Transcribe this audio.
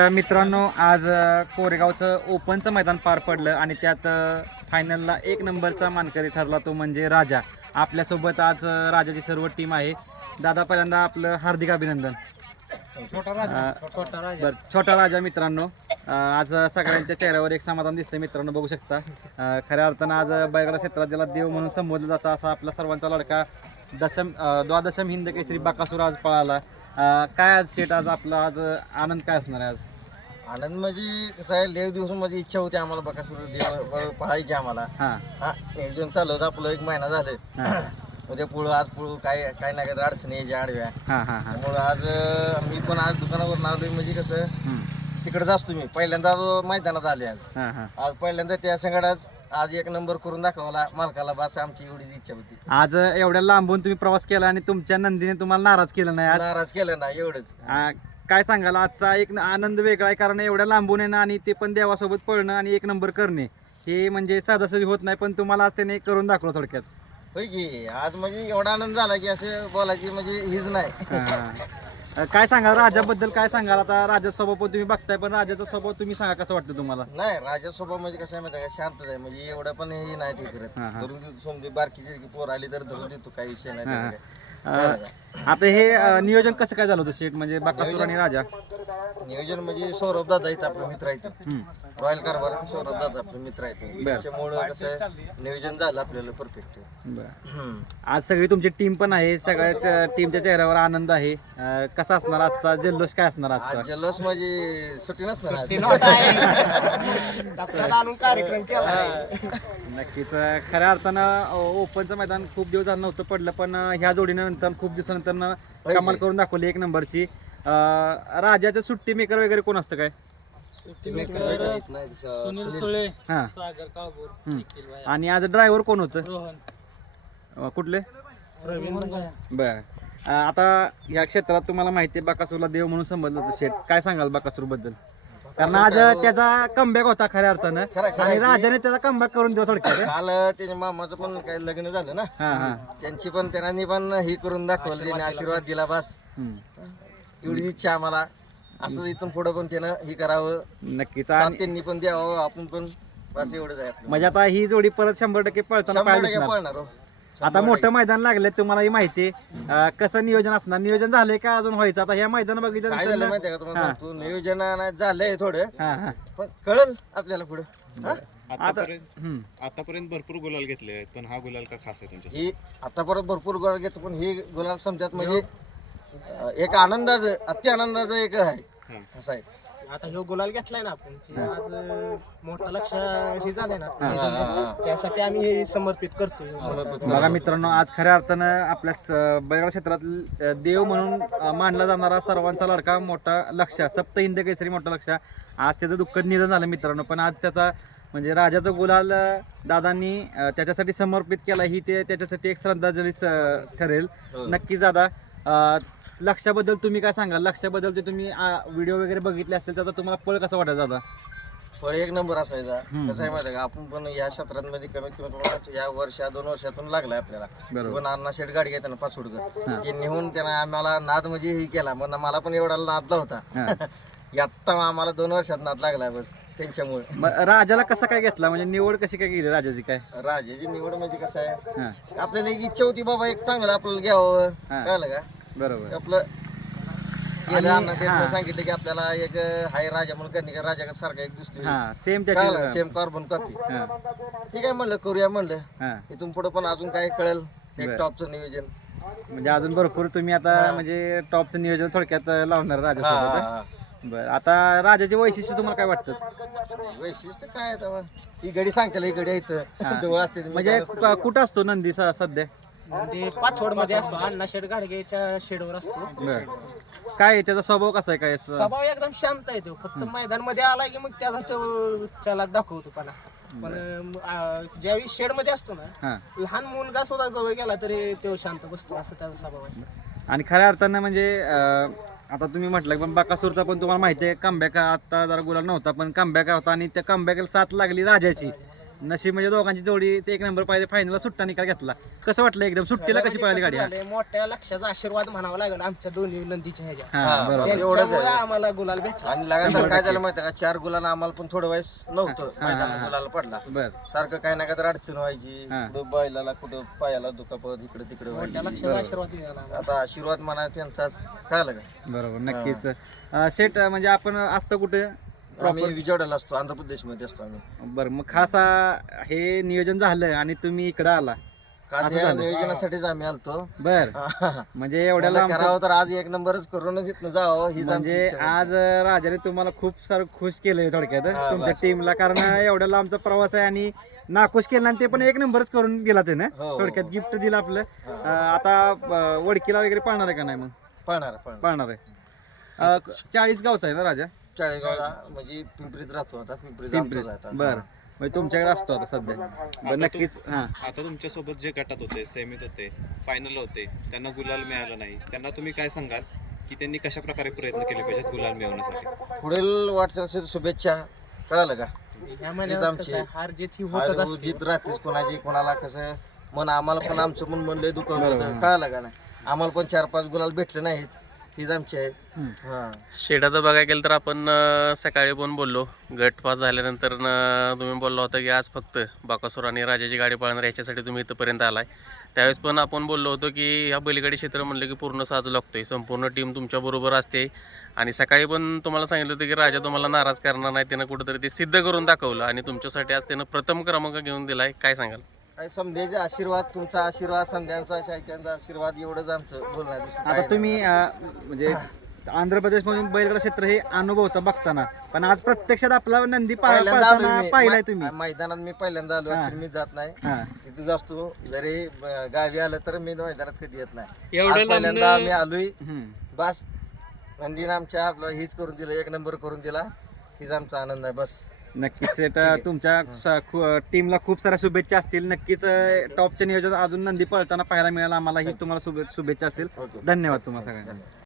तर मित्रांनो आज कोरेगावचं ओपनचं मैदान पार पडलं आणि त्यात फायनलला एक नंबरचा मानकरी ठरला तो म्हणजे राजा. आपल्यासोबत आज राजाची सर्व टीम आहे. दादा पहिल्यांदा आपलं हार्दिक अभिनंदन. छोटा राजा. छोटा राजा. बरं छोटा राजा मित्रांनो. आज सगळ्यांच्या चेहऱ्यावर एक समाधान दिसतंय मित्रांनो बघू शकता. खऱ्या अर्थानं आज बैलगाडा क्षेत्रात ज्याला देव म्हणून संबोधलं जातं असा आपला सर्वांचा लडका दशम द्वादशम हिंद केसरी बाकासूर आज पळाला. काय आज शेट आज आपला आज आनंद काय असणार आहे आज? आनंद म्हणजे कसं आहे लेव दिवस माझी इच्छा होती आम्हाला बघा सुरू देव बरोबर पळायची आम्हाला. हां. हा नियोजन चालू होतं आपलं एक महिना झाले. उद्या पुढं आज पुढं काय काय नाही काय अडचणी यायच्या आडव्या. हां हां हां. त्यामुळं आज मी पण आज दुकानावर आलोय म्हणजे कसं. तिकडेच असतो मी. पहिल्यांदा आज मैदानात आले आज. आज पहिल्यांदा त्या संगडाच आज एक नंबर करून दाखवला मालकाला बस आमची एवढीच इच्छा होती. आज एवढ्या लांबून तुम्ही प्रवास केला आणि तुमच्या नंदीने तुम्हाला नाराज केलं नाही आज? नाराज केलं ना एवढंच. आ, काय सांगाल आजचा एक आनंद वेगळा आहे कारण एवढ्या लांबून येणं आणि ते पण देवासोबत पळणं आणि एक नंबर करणे हे म्हणजे सहजासहजी होत नाही पण तुम्हाला आज त्याने करून दाखवलं थोडक्यात. होय की आज म्हणजे एवढा आनंद झाला की असं बोलायची म्हणजे हीच नाही. हा. काय सांगाल? राजाबद्दल काय सांगाल? आता राजा स्वभाव पण तुम्ही बघताय पण राजाचा स्वभाव तुम्ही सांगा कसं वाटतं तुम्हाला? नाही राजा स्वभाव म्हणजे कसं आहे माहिती आहे का? शांतच आहे. म्हणजे एवढं पण हे नाही ते करत. हा, हा. धरून देतो. समजे बारकीची की पोर आली तर धरून देतो. काही विषय नाही. त्याचा काय. अ, आता हे अ, नियोजन कसं काय झालं होतं शेट म्हणजे बाकासूर आणि राजा? नियोजन म्हणजे सौरभ दादा इथं आपले मित्र आहेत हम्म. रॉयल कारभार सौरभ दादा आपले मित्र आहेत. त्याच्यामुळं कसं आहे, नियोजन झालं आपल्याला परफेक्ट बरं. आज सगळी तुमची टीम पण आहे. सगळ्याच टीमच्या चेहऱ्यावर आनंद आहे. अं, कसा असणार आजचा? जल्लोष काय असणार आजचा? आज जल्लोष म्हणजे सुट्टी नसणार आज. आणून कार्यक्रम केला नक्कीच अं, खऱ्या अर्थानं अं, ओपनचं मैदान खूप दिवस झालं नव्हतं पडलं पण अं, ह्या जोडीनंतर खूप दिवसानंतर कमाल करून दाखवली एक नंबरची. अं, राजाचं सुट्टी मेकर वगैरे कोण असतं काय? सुनील सुळे हां. सागर काळभोर हम्म. आणि आज ड्रायव्हर कोण होतं? रोहन. अं, कुठले? प्रवीण बर. आता या क्षेत्रात तुम्हाला माहिती आहे बाकासूरला देव म्हणून संबोधलं जातं. शेठ काय सांगाल बाकासूरबद्दल? कारण आज त्याचा कमबॅक होता खऱ्या अर्थानं. खरं- खरं. आणि राजाने त्याचा कमबॅक करून दिला थोडक्यात. काल त्याच्या मामाचं पण काही लग्न झालं ना? हा हा. त्यांची पण त्यांनी पण ही करून दाखवलं. आशीर्वाद दिला बस. हम्म. एवढी इच्छा आम्हाला. असंच इथून पुढं पण त्यानं हे करावं. नक्कीच. साथ आणि त्यांनी पण द्यावं आपण पण बस एवढंच आहे आपलं. म्हणजे आता ही जोडी परत शंभर टक्के पळताना शंभर पाहायला टक्के दिसणार. पळणार हो. आता मोठं मैदान लागले तुम्हाला ही माहिती आहे. अं, कसं नियोजन असणार? नियोजन झालंय का अजून व्हायचं? आता ह्या मैदान काय झालं बघितलं माहितीये का तुम्हाला सांगतो? नियोजन नाही झालंय थोडं हा हा. पण कळल आपल्याला पुढं. हा? आता आतापर्यंत हम्म. आतापर्यंत भरपूर गुलाल घेतले आहेत पण हा गुलाल का खास आहे तुमच्या ही आता परत भरपूर गोळा घेतो पण ही गुलाल समजत म्हणजे अं, एक आनंदाचं अति आनंदाचं एक आहे. असं आहे आता ह्यो गुलाल घेतलाय ना आपण ते आज मोठं लक्ष हे झालंय ना. त्यासाठी आम्ही हे समर्पित करतो ह्यो समर्पित बघा मित्रांनो आज खऱ्या अर्थानं आपल्या स- बैलगाडा क्षेत्रात देव म्हणून अ, मानला जाणारा सर्वांचा लडका मोठा लक्ष सप्त हिंद केसरी मोठा लक्ष. आज त्याचं दुःखद निधन झालं मित्रांनो पण आज त्याचा म्हणजे राजाचा गुलाल अ, दादांनी अ, त्याच्यासाठी समर्पित केला ही ते त्याच्यासाठी एक श्रद्धांजली स- ठरेल. नक्कीच दादा अ, लक्षाबद्दल तुम्ही काय सांगाल? लक्षाबद्दल जे तुम्ही व्हिडिओ वगैरे बघितले असेल त्याचा तुम्हाला पळ कसा वाटायचा दादा फळ एक नंबर असायचा. कसं आहे माहिती आहे का आपण पण या क्षेत्रांमध्ये कमीत कमी प्रमाणात या वर्षा दोन वर्षातून लागलाय आपल्याला. पण अण्णा शेट गाडी घेताना पाचोडकर ते नेहून त्यानं आम्हाला नाद म्हणजे हे केला. मग मला पण एवढा नाद होता. आत्ता आम्हाला दोन वर्षात नाद लागलाय बस त्यांच्यामुळे. राजाला कसा काय घेतला? म्हणजे निवड कशी काय केली राजाची काय? राजाची निवड म्हणजे कसं आहे आपल्याला एक इच्छा होती बाबा एक चांगलं आपल्याला घ्यावं. कळलं का? बरोबर. आपलं सांगितलं की आपल्याला एक हाय राजा म्हणून कर्णिका राजा सारखा एक दिसतोय. हा सेम त्याची कळलं सेम कार्बन कॉपी हा. ठीक आहे म्हणलं करूया म्हणलं. हा. इथून पुढे पण अजून काय कळेल एक टॉपचं नियोजन. म्हणजे अजून भरपूर तुम्ही आता म्हणजे टॉपचं नियोजन थोडक्यात लावणार राजा सोबत बरं. आता राजाचे वैशिष्ट्य तुम्हाला काय वाटतं? वैशिष्ट्य काय आहे तेव्हा? ही गडी सांगते ही गडी इथं. जवळ असते. म्हणजे क- कुठं असतो नंदी स- सध्या? ते पाचवडमध्ये असतो. अण्णा शेड गाडगेच्या शेडवर असतो. बरं. काय आहे, त्याचा स्वभाव कसा आहे काय? स्वभाव एकदम शांत आहे तो. फक्त मैदानमध्ये आला की मग त्याचा तो चलाक दाखवतो पणा. पण अं, ज्यावेळी शेडमध्ये असतो ना हा. लहान मुलगा सुद्धा जवळ गेला तरी तो शांत बसतो. असं त्याचा स्वभाव आहे. आणि खऱ्या अर्थानं म्हणजे अं, आता तुम्ही म्हटलं पण बाकासूरचा पण तुम्हाला माहिती आहे कमबॅक आता जरा गुलाल नव्हता पण कमबॅक होता आणि त्या कमबॅकला साथ लागली राजाची. नशीब म्हणजे दोघांची जोडी एक नंबर पाहिजे फायनलला सुट्टा निकाल घेतला. कसं वाटलं एकदम? सुट्टीला कशी पळाली गाडी? हा? झालंय, मोठ्या लक्षाचा आशीर्वाद म्हणावा लागेल आमच्या दोन्ही नंदीच्या ह्याच्या हा बरोबर. एवढंच त्यांच्यामुळे आहे. आम्हाला गुलाल भेटला. आणि लगातार काय झालं माहिती का? चार गुलाला आम्हाला पण थोडं वयस नव्हतं. मैदानात गुलाला पडला. बर. सारखं काही ना काही अडचण व्हायची. हा. कुठं बैलाला कुठं पायाला दुखापत इकडे तिकडे मोठ्या व्हायची लक्षाचा आशीर्वाद मिळाला आम्हाला. आता आशीर्वाद म्हणा त्यांचाच कळालं का बरोबर नक्कीच. अं, शेट म्हणजे आपण असतं कुठे? आम्ही विजयवाड्याला असतो आंध्र प्रदेशमध्ये असतो आम्ही. बरं मग खास हे नियोजन झालं आणि तुम्ही इकडं आला. खास या नियोजनासाठीच आम्ही आलतो. बर. म्हणजे एवढ्या मला लांब करावं तर आज एक नंबरच करूनच इथनं जावं हीच आमची म्हणजे इच्छा. आज राजाने तुम्हाला खूप सारं खुश केलंय थोडक्यात. तुमच्या टीमला कारण एवढ्या लांबचा प्रवास आहे आणि नाखुश केला आणि ते पण एक नंबरच करून गेला त्यानं हो. थोडक्यात गिफ्ट दिलं आपलं. अं, आता अं, वडकीला वगैरे पाळणार आहे का नाही मग? पळणार पाळणार आहे. अं, चाळीस गावचा आहे ना राजा? चाळीसगावला म्हणजे पिंपरीत राहतो आता पिंपरीत पिंपरी आमचंच आहे आता. बर. म्हणजे तुमच्याकडे असतो आता सध्या. बरं नक्कीच हा. आता तुमच्यासोबत जे गटात होते सेमीत होते फायनल होते त्यांना गुलाल मिळाला नाही. त्यांना तुम्ही काय सांगाल? की त्यांनी कशा प्रकारे प्रयत्न केले पाहिजेत गुलाल मिळवण्यासाठी? पुढील वाटचाल शुभेच्छा. कळालं का? ह्या महिन्यात आमची. कसं आहे, हार जीत ही होतच हारू असते. जीत राहतेच कोणाची कोणाला कसं मन आम्हाला पण आमचं पण मन लय दुखवलं होतं. कळालं का नाही? आम्हाला पण चार पाच गुलाल भेटले नाहीत. हीच आमची आहेत. हा. शेडाचं बघायला गेलं तर आपण अं, सकाळी पण बोललो. गट पास झाल्यानंतर न, तुम्ही बोलला होता की आज फक्त बाकासूर आणि राजाची गाडी पाळणार याच्यासाठी तुम्ही इथंपर्यंत आलाय. त्यावेळेस पण आपण बोललो होतो की ह्या बैलगाडी क्षेत्र म्हणलं की पूर्ण साज लागतोय. संपूर्ण टीम तुमच्याबरोबर असते. आणि सकाळी पण तुम्हाला सांगितलं होतं की राजा तुम्हाला नाराज करणार नाही त्यानं कुठंतरी ते सिद्ध करून दाखवलं. आणि तुमच्यासाठी आज त्यानं प्रथम क्रमांक घेऊन दिलाय. काय सांगाल? काय समजायचे आशीर्वाद तुमचा आशीर्वाद समध्यांचा शाहित्यांचा आशीर्वाद एवढंच आमचं बोलणं आहे, दुसरं आता तुम्ही अं, म्हणजे आंध्र प्रदेश मधून बैलगाडा क्षेत्र हे अनुभवता बघताना. पण आज प्रत्यक्षात आपला नंदी पहिल्यांदा आलोय पाळताना मी. पाहिलाय मै- तुम्ही. मैदानात मी पहिल्यांदा आलो actually मी जात नाही. हा. तिथं असतो जरी अं, गावी आलं तर मी मैदानात कधी येत नाही. आज पहिल्यांदा आम्ही आलोय. हम्म. बस नंदीनं आमच्या आपलं हीच करून दिलं एक नंबर करून दिला. हीच आमचा आनंद आहे बस. नक्कीच. सेट तुमच्या टीमला खूप साऱ्या शुभेच्छा असतील. नक्कीच टॉपच्या नियोजन अजून नंदी पळताना पाहायला मिळालं. आम्हाला हीच तुम्हाला शुभे- शुभेच्छा असेल. धन्यवाद तुम्हाला सगळ्यांना.